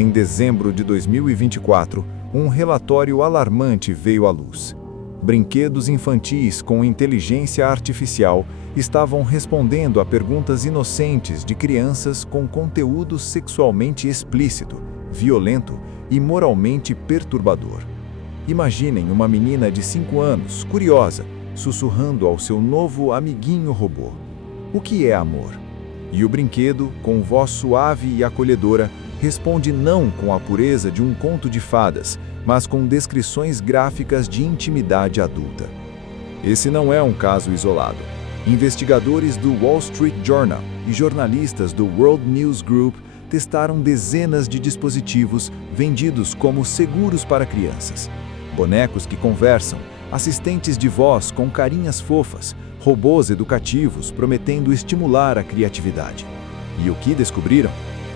Em dezembro de 2024, um relatório alarmante veio à luz. Brinquedos infantis com inteligência artificial estavam respondendo a perguntas inocentes de crianças com conteúdo sexualmente explícito, violento e moralmente perturbador. Imaginem uma menina de 5 anos, curiosa, sussurrando ao seu novo amiguinho robô: "O que é amor?" E o brinquedo, com voz suave e acolhedora, responde não com a pureza de um conto de fadas, mas com descrições gráficas de intimidade adulta. Esse não é um caso isolado. Investigadores do Wall Street Journal e jornalistas do World News Group testaram dezenas de dispositivos vendidos como seguros para crianças. Bonecos que conversam, assistentes de voz com carinhas fofas, robôs educativos prometendo estimular a criatividade. E o que descobriram?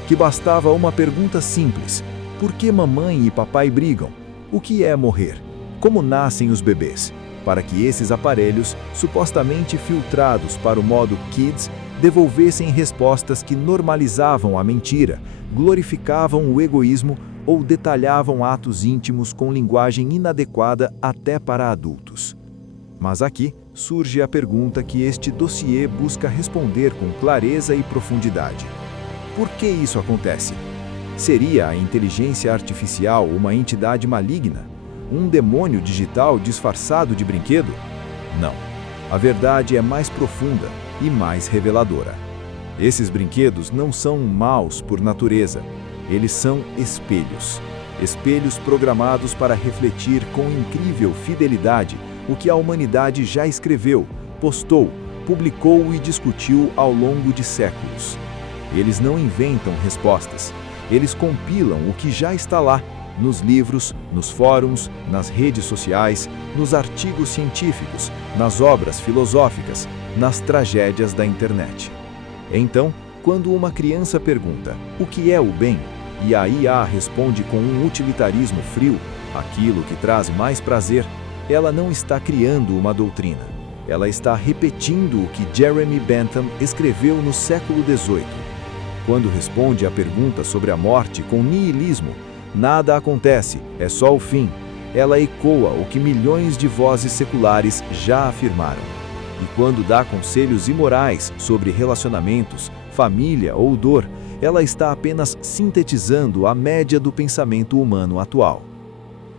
Que bastava uma pergunta simples: por que mamãe e papai brigam? O que é morrer? Como nascem os bebês? Para que esses aparelhos, supostamente filtrados para o modo Kids, devolvessem respostas que normalizavam a mentira, glorificavam o egoísmo ou detalhavam atos íntimos com linguagem inadequada até para adultos. Mas aqui surge a pergunta que este dossiê busca responder com clareza e profundidade. Por que isso acontece? Seria a inteligência artificial uma entidade maligna? Um demônio digital disfarçado de brinquedo? Não. A verdade é mais profunda e mais reveladora. Esses brinquedos não são maus por natureza. Eles são espelhos. Espelhos programados para refletir com incrível fidelidade o que a humanidade já escreveu, postou, publicou e discutiu ao longo de séculos. Eles não inventam respostas. Eles compilam o que já está lá, nos livros, nos fóruns, nas redes sociais, nos artigos científicos, nas obras filosóficas, nas tragédias da internet. Então, quando uma criança pergunta: "O que é o bem?" e a IA responde com um utilitarismo frio, aquilo que traz mais prazer, ela não está criando uma doutrina. Ela está repetindo o que Jeremy Bentham escreveu no século XVIII. Quando responde à pergunta sobre a morte com niilismo, nada acontece, é só o fim. Ela ecoa o que milhões de vozes seculares já afirmaram. E quando dá conselhos imorais sobre relacionamentos, família ou dor, ela está apenas sintetizando a média do pensamento humano atual.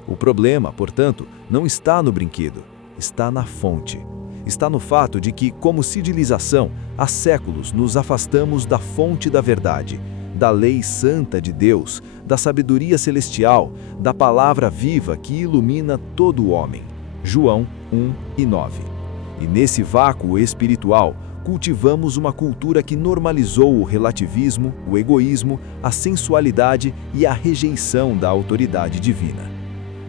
O problema, portanto, não está no brinquedo, está na fonte. Está no fato de que, como civilização, há séculos nos afastamos da fonte da verdade, da lei santa de Deus, da sabedoria celestial, da palavra viva que ilumina todo o homem. João 1:9. E nesse vácuo espiritual, cultivamos uma cultura que normalizou o relativismo, o egoísmo, a sensualidade e a rejeição da autoridade divina.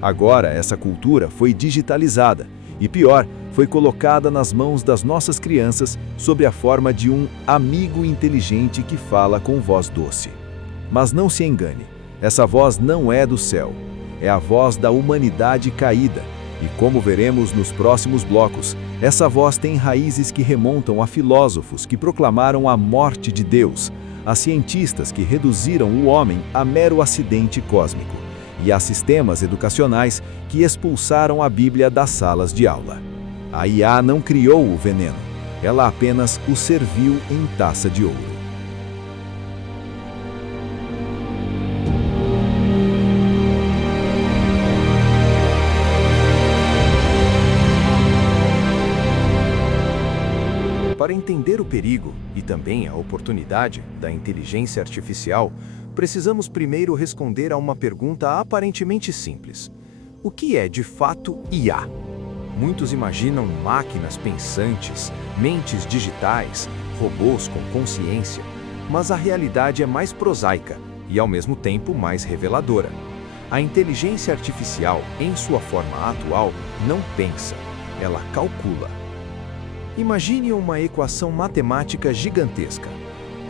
Agora essa cultura foi digitalizada e, pior, foi colocada nas mãos das nossas crianças sob a forma de um amigo inteligente que fala com voz doce. Mas não se engane, essa voz não é do céu, é a voz da humanidade caída. E como veremos nos próximos blocos, essa voz tem raízes que remontam a filósofos que proclamaram a morte de Deus, a cientistas que reduziram o homem a mero acidente cósmico, e a sistemas educacionais que expulsaram a Bíblia das salas de aula. A IA não criou o veneno, ela apenas o serviu em taça de ouro. Para entender o perigo e também a oportunidade da inteligência artificial, precisamos primeiro responder a uma pergunta aparentemente simples: o que é de fato IA? Muitos imaginam máquinas pensantes, mentes digitais, robôs com consciência, mas a realidade é mais prosaica e, ao mesmo tempo, mais reveladora. A inteligência artificial, em sua forma atual, não pensa, ela calcula. Imagine uma equação matemática gigantesca.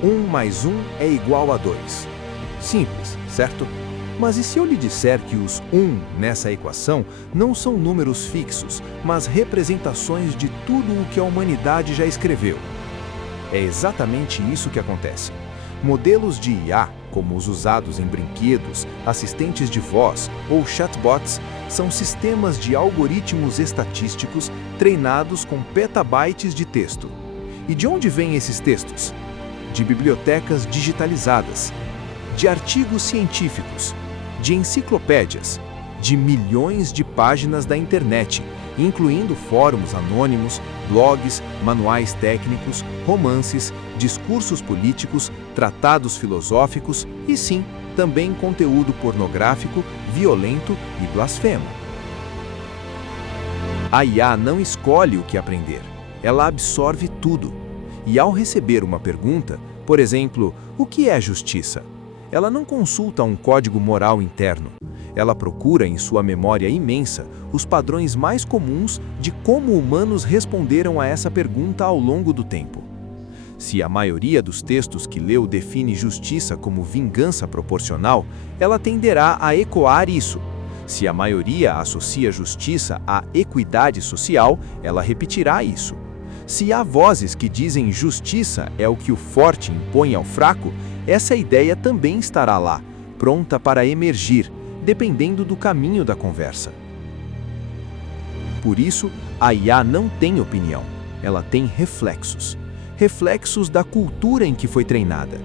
1 mais 1 é igual a 2. Simples, certo? Mas e se eu lhe disser que os 1 nessa equação não são números fixos, mas representações de tudo o que a humanidade já escreveu? É exatamente isso que acontece. Modelos de IA, como os usados em brinquedos, assistentes de voz ou chatbots, são sistemas de algoritmos estatísticos treinados com petabytes de texto. E de onde vêm esses textos? De bibliotecas digitalizadas, de artigos científicos, de enciclopédias, de milhões de páginas da internet, incluindo fóruns anônimos, blogs, manuais técnicos, romances, discursos políticos, tratados filosóficos e, sim, também conteúdo pornográfico, violento e blasfemo. A IA não escolhe o que aprender, ela absorve tudo. E ao receber uma pergunta, por exemplo, o que é justiça? Ela não consulta um código moral interno. Ela procura em sua memória imensa os padrões mais comuns de como humanos responderam a essa pergunta ao longo do tempo. Se a maioria dos textos que leu define justiça como vingança proporcional, ela tenderá a ecoar isso. Se a maioria associa justiça à equidade social, ela repetirá isso. Se há vozes que dizem justiça é o que o forte impõe ao fraco, essa ideia também estará lá, pronta para emergir, dependendo do caminho da conversa. Por isso, a IA não tem opinião, ela tem reflexos. Reflexos da cultura em que foi treinada.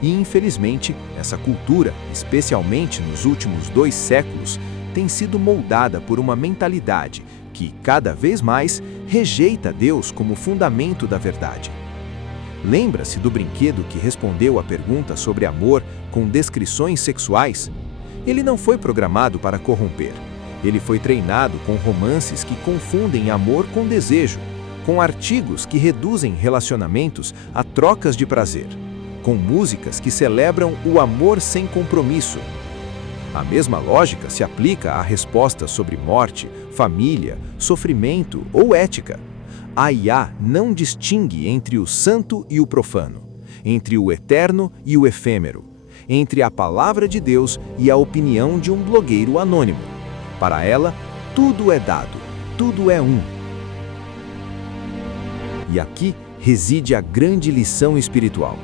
E, infelizmente, essa cultura, especialmente nos últimos 2 séculos, tem sido moldada por uma mentalidade que, cada vez mais, rejeita Deus como fundamento da verdade. Lembra-se do brinquedo que respondeu à pergunta sobre amor com descrições sexuais? Ele não foi programado para corromper. Ele foi treinado com romances que confundem amor com desejo, com artigos que reduzem relacionamentos a trocas de prazer, com músicas que celebram o amor sem compromisso. A mesma lógica se aplica a respostas sobre morte, família, sofrimento ou ética. A IA não distingue entre o santo e o profano, entre o eterno e o efêmero, entre a palavra de Deus e a opinião de um blogueiro anônimo. Para ela, tudo é dado, tudo é um. E aqui reside a grande lição espiritual.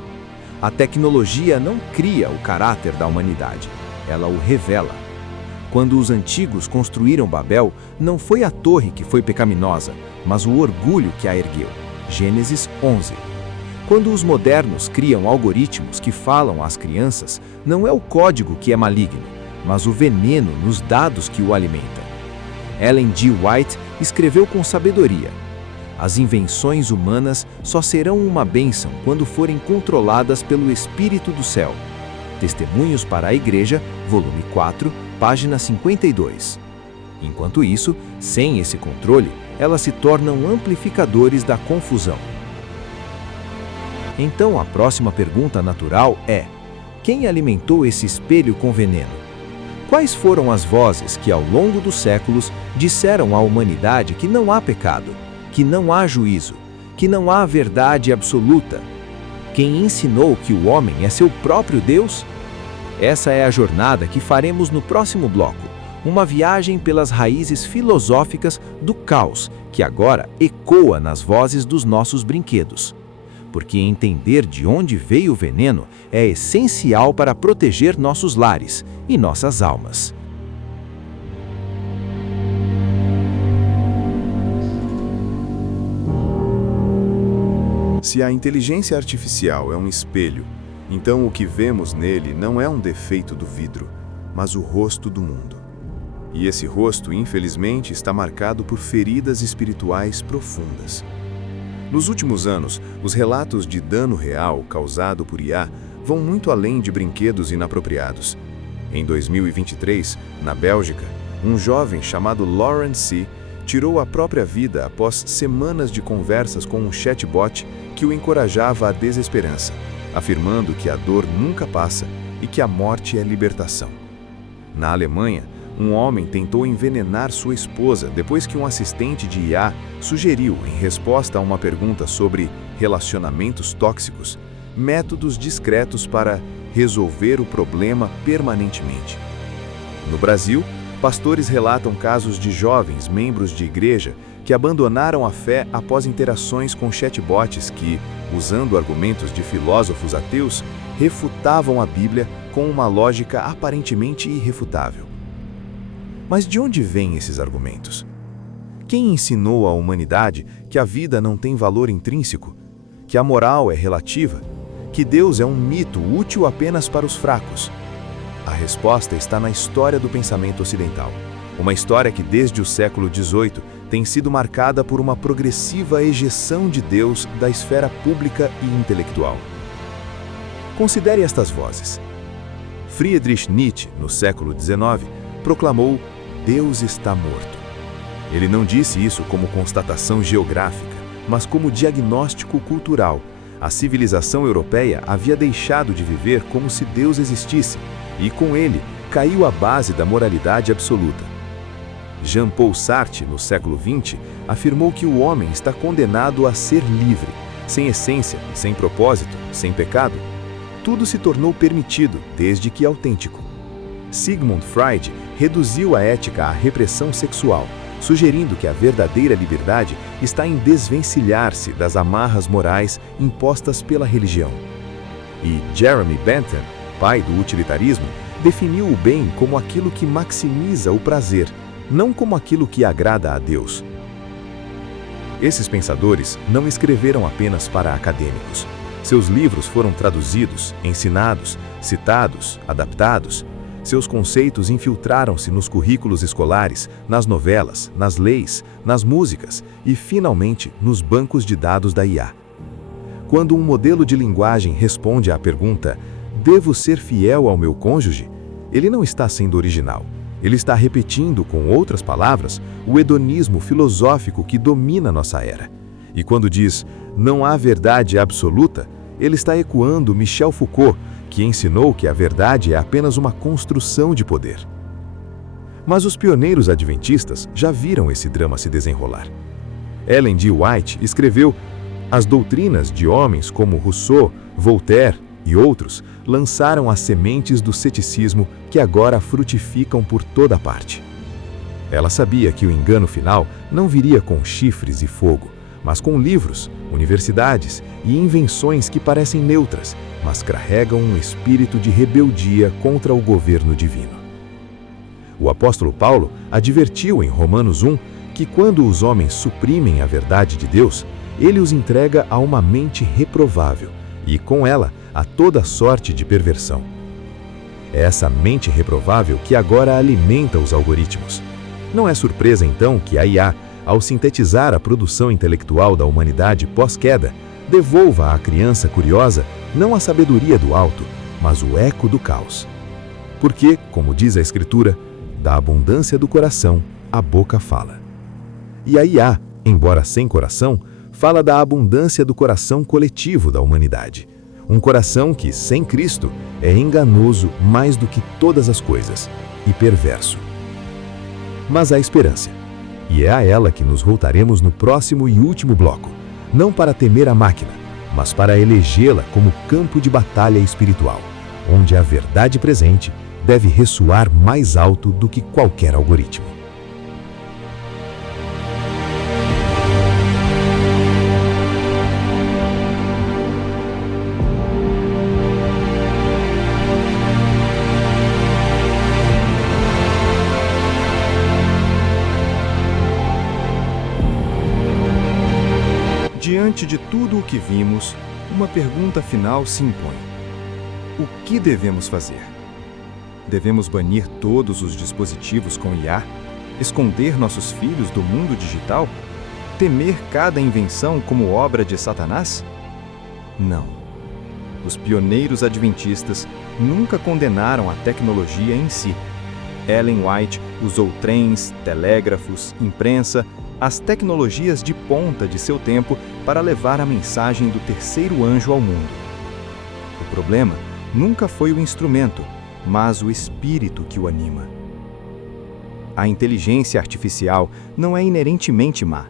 A tecnologia não cria o caráter da humanidade, ela o revela. Quando os antigos construíram Babel, não foi a torre que foi pecaminosa, mas o orgulho que a ergueu. Gênesis 11. Quando os modernos criam algoritmos que falam às crianças, não é o código que é maligno, mas o veneno nos dados que o alimenta. Ellen G. White escreveu com sabedoria: as invenções humanas só serão uma bênção quando forem controladas pelo Espírito do Céu. Testemunhos para a Igreja, volume 4, página 52. Enquanto isso, sem esse controle, elas se tornam amplificadores da confusão. Então a próxima pergunta natural é: quem alimentou esse espelho com veneno? Quais foram as vozes que ao longo dos séculos disseram à humanidade que não há pecado, que não há juízo, que não há verdade absoluta? Quem ensinou que o homem é seu próprio Deus? Essa é a jornada que faremos no próximo bloco, uma viagem pelas raízes filosóficas do caos que agora ecoa nas vozes dos nossos brinquedos. Porque entender de onde veio o veneno é essencial para proteger nossos lares e nossas almas. Se a inteligência artificial é um espelho, então o que vemos nele não é um defeito do vidro, mas o rosto do mundo. E esse rosto, infelizmente, está marcado por feridas espirituais profundas. Nos últimos anos, os relatos de dano real causado por IA vão muito além de brinquedos inapropriados. Em 2023, na Bélgica, um jovem chamado Lawrence C. tirou a própria vida após semanas de conversas com um chatbot que o encorajava à desesperança, afirmando que a dor nunca passa e que a morte é libertação. Na Alemanha, um homem tentou envenenar sua esposa depois que um assistente de IA sugeriu, em resposta a uma pergunta sobre relacionamentos tóxicos, métodos discretos para resolver o problema permanentemente. No Brasil, pastores relatam casos de jovens membros de igreja que abandonaram a fé após interações com chatbots que, usando argumentos de filósofos ateus, refutavam a Bíblia com uma lógica aparentemente irrefutável. Mas de onde vêm esses argumentos? Quem ensinou à humanidade que a vida não tem valor intrínseco, que a moral é relativa, que Deus é um mito útil apenas para os fracos? A resposta está na história do pensamento ocidental. Uma história que desde o século XVIII tem sido marcada por uma progressiva ejeção de Deus da esfera pública e intelectual. Considere estas vozes. Friedrich Nietzsche, no século XIX, proclamou: Deus está morto. Ele não disse isso como constatação geográfica, mas como diagnóstico cultural. A civilização europeia havia deixado de viver como se Deus existisse, e com ele caiu a base da moralidade absoluta. Jean-Paul Sartre, no século XX, afirmou que o homem está condenado a ser livre, sem essência, sem propósito, sem pecado. Tudo se tornou permitido, desde que autêntico. Sigmund Freud reduziu a ética à repressão sexual, sugerindo que a verdadeira liberdade está em desvencilhar-se das amarras morais impostas pela religião. E Jeremy Bentham, pai do utilitarismo, definiu o bem como aquilo que maximiza o prazer, não como aquilo que agrada a Deus. Esses pensadores não escreveram apenas para acadêmicos. Seus livros foram traduzidos, ensinados, citados, adaptados. Seus conceitos infiltraram-se nos currículos escolares, nas novelas, nas leis, nas músicas e, finalmente, nos bancos de dados da IA. Quando um modelo de linguagem responde à pergunta: devo ser fiel ao meu cônjuge? Ele não está sendo original. Ele está repetindo, com outras palavras, o hedonismo filosófico que domina nossa era. E quando diz: não há verdade absoluta, ele está ecoando Michel Foucault, que ensinou que a verdade é apenas uma construção de poder. Mas os pioneiros adventistas já viram esse drama se desenrolar. Ellen G. White escreveu: as doutrinas de homens como Rousseau, Voltaire e outros lançaram as sementes do ceticismo que agora frutificam por toda parte. Ela sabia que o engano final não viria com chifres e fogo, mas com livros, universidades e invenções que parecem neutras, mas carregam um espírito de rebeldia contra o governo divino. O apóstolo Paulo advertiu em Romanos 1 que quando os homens suprimem a verdade de Deus, ele os entrega a uma mente reprovável e, com ela, a toda sorte de perversão. É essa mente reprovável que agora alimenta os algoritmos. Não é surpresa, então, que a IA, ao sintetizar a produção intelectual da humanidade pós-queda, devolva à criança curiosa não a sabedoria do alto, mas o eco do caos. Porque, como diz a Escritura, da abundância do coração, a boca fala. E a IA, embora sem coração, fala da abundância do coração coletivo da humanidade. Um coração que, sem Cristo, é enganoso mais do que todas as coisas e perverso. Mas há esperança. E é a ela que nos voltaremos no próximo e último bloco, não para temer a máquina, mas para elegê-la como campo de batalha espiritual, onde a verdade presente deve ressoar mais alto do que qualquer algoritmo. Diante de tudo o que vimos, uma pergunta final se impõe. O que devemos fazer? Devemos banir todos os dispositivos com IA? Esconder nossos filhos do mundo digital? Temer cada invenção como obra de Satanás? Não. Os pioneiros adventistas nunca condenaram a tecnologia em si. Ellen White usou trens, telégrafos, imprensa, as tecnologias de ponta de seu tempo para levar a mensagem do terceiro anjo ao mundo. O problema nunca foi o instrumento, mas o espírito que o anima. A inteligência artificial não é inerentemente má.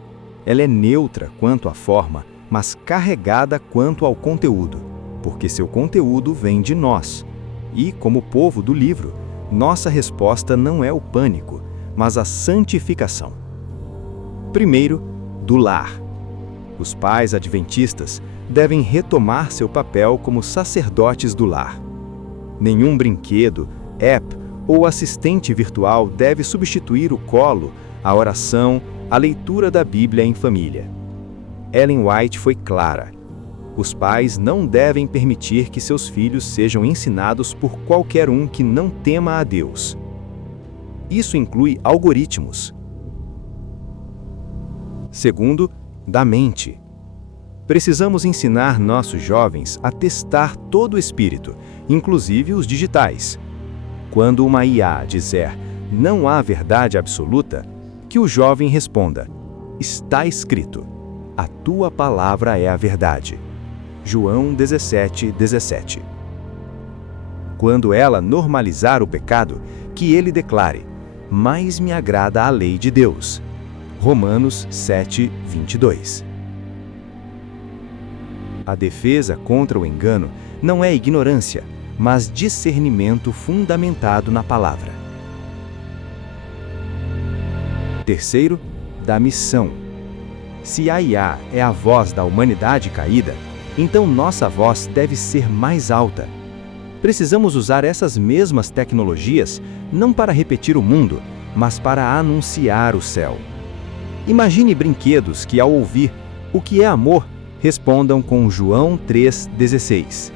Ela é neutra quanto à forma, mas carregada quanto ao conteúdo, porque seu conteúdo vem de nós. E, como povo do livro, nossa resposta não é o pânico, mas a santificação. Primeiro, do lar. Os pais adventistas devem retomar seu papel como sacerdotes do lar. Nenhum brinquedo, app ou assistente virtual deve substituir o colo, a oração, a leitura da Bíblia em família. Ellen White foi clara. Os pais não devem permitir que seus filhos sejam ensinados por qualquer um que não tema a Deus. Isso inclui algoritmos. Segundo, da mente. Precisamos ensinar nossos jovens a testar todo o espírito, inclusive os digitais. Quando uma IA dizer "não há verdade absoluta", que o jovem responda: "Está escrito, a tua palavra é a verdade." João 17:17. Quando ela normalizar o pecado, que ele declare: "Mais me agrada a lei de Deus." Romanos 7:22. A defesa contra o engano não é ignorância, mas discernimento fundamentado na palavra. Terceiro, da missão. Se a IA é a voz da humanidade caída, então nossa voz deve ser mais alta. Precisamos usar essas mesmas tecnologias não para repetir o mundo, mas para anunciar o céu. Imagine brinquedos que, ao ouvir "o que é amor?", respondam com João 3,16.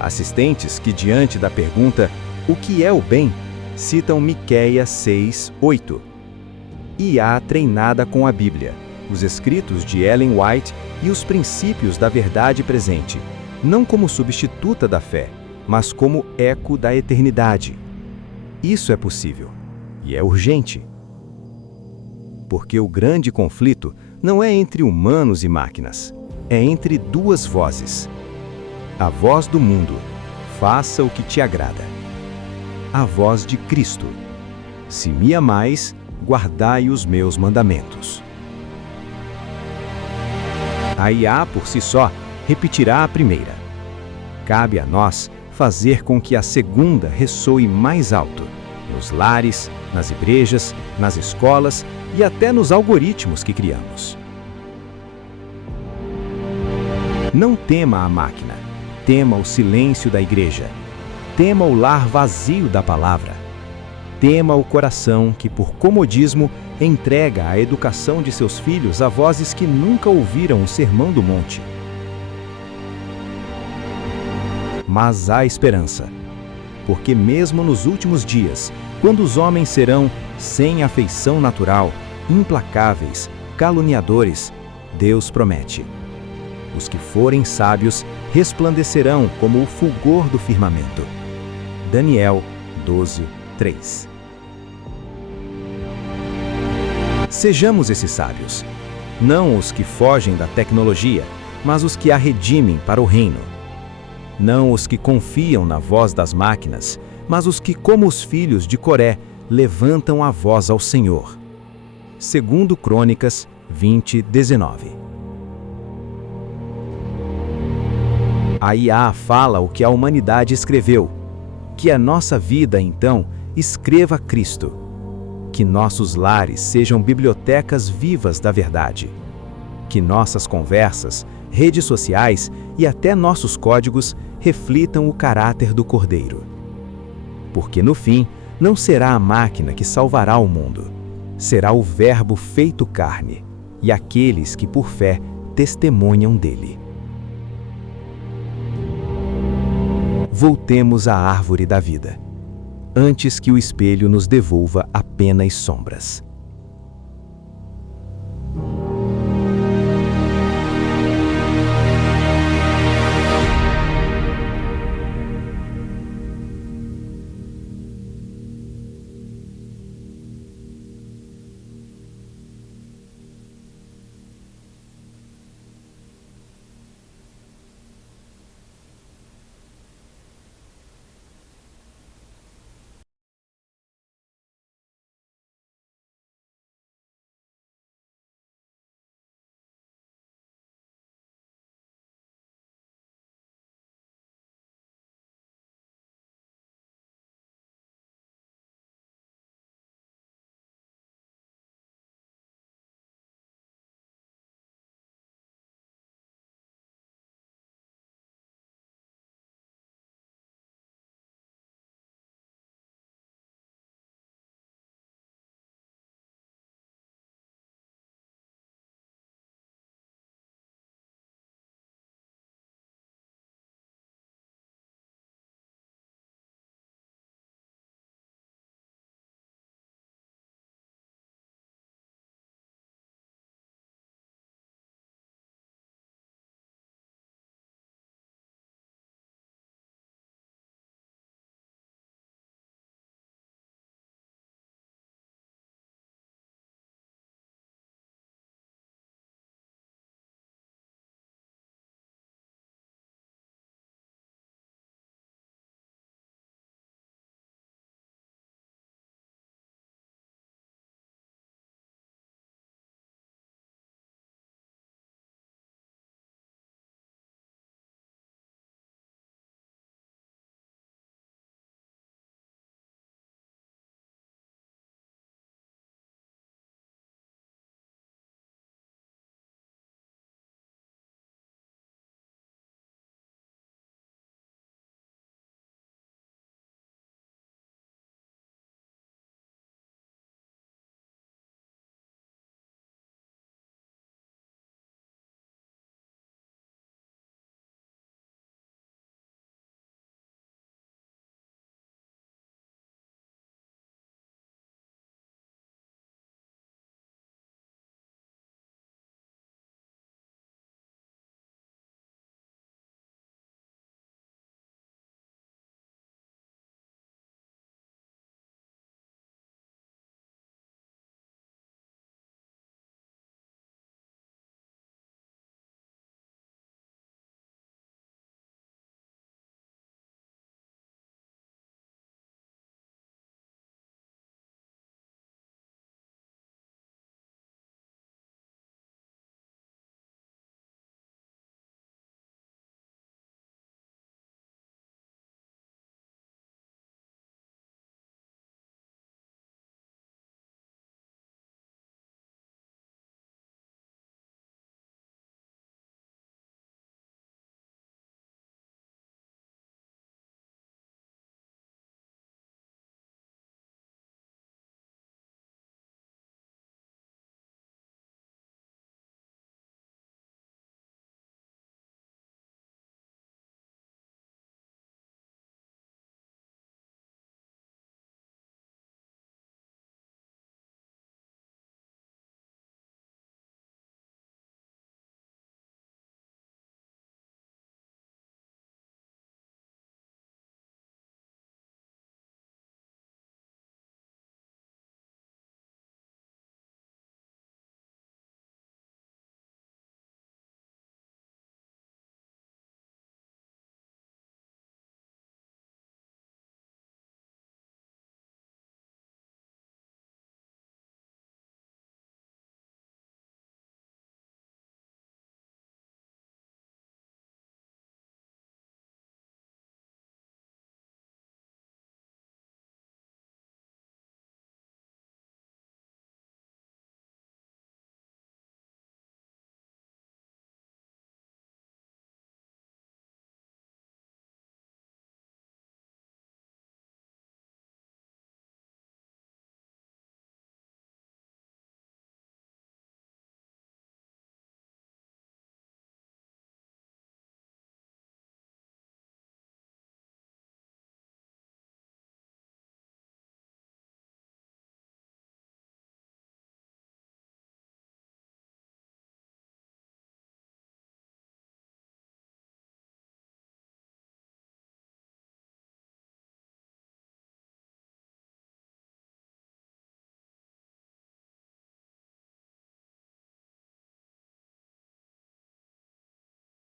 Assistentes que, diante da pergunta "o que é o bem?", citam Miqueias 6:8. IA treinada com a Bíblia, os escritos de Ellen White e os princípios da verdade presente, não como substituta da fé, mas como eco da eternidade. Isso é possível, e é urgente. Porque o grande conflito não é entre humanos e máquinas, é entre duas vozes. A voz do mundo, faça o que te agrada. A voz de Cristo, se me amais, guardai os meus mandamentos. A IA por si só repetirá a primeira. Cabe a nós fazer com que a segunda ressoe mais alto, nos lares, nas igrejas, nas escolas e até nos algoritmos que criamos. Não tema a máquina, tema o silêncio da igreja, tema o lar vazio da palavra, tema o coração que, por comodismo, entrega a educação de seus filhos a vozes que nunca ouviram o Sermão do Monte. Mas há esperança, porque mesmo nos últimos dias, quando os homens serão sem afeição natural, implacáveis, caluniadores, Deus promete: os que forem sábios resplandecerão como o fulgor do firmamento. Daniel 12:3. Sejamos esses sábios, não os que fogem da tecnologia, mas os que a redimem para o reino. Não os que confiam na voz das máquinas, mas os que, como os filhos de Coré, levantam a voz ao Senhor. 2 Crônicas 20:19. A IA fala o que a humanidade escreveu. Que a nossa vida, então, escreva Cristo. Que nossos lares sejam bibliotecas vivas da verdade. Que nossas conversas, redes sociais e até nossos códigos reflitam o caráter do Cordeiro. Porque no fim, não será a máquina que salvará o mundo. Será o Verbo feito carne e aqueles que por fé testemunham dele. Voltemos à árvore da vida, antes que o espelho nos devolva apenas sombras.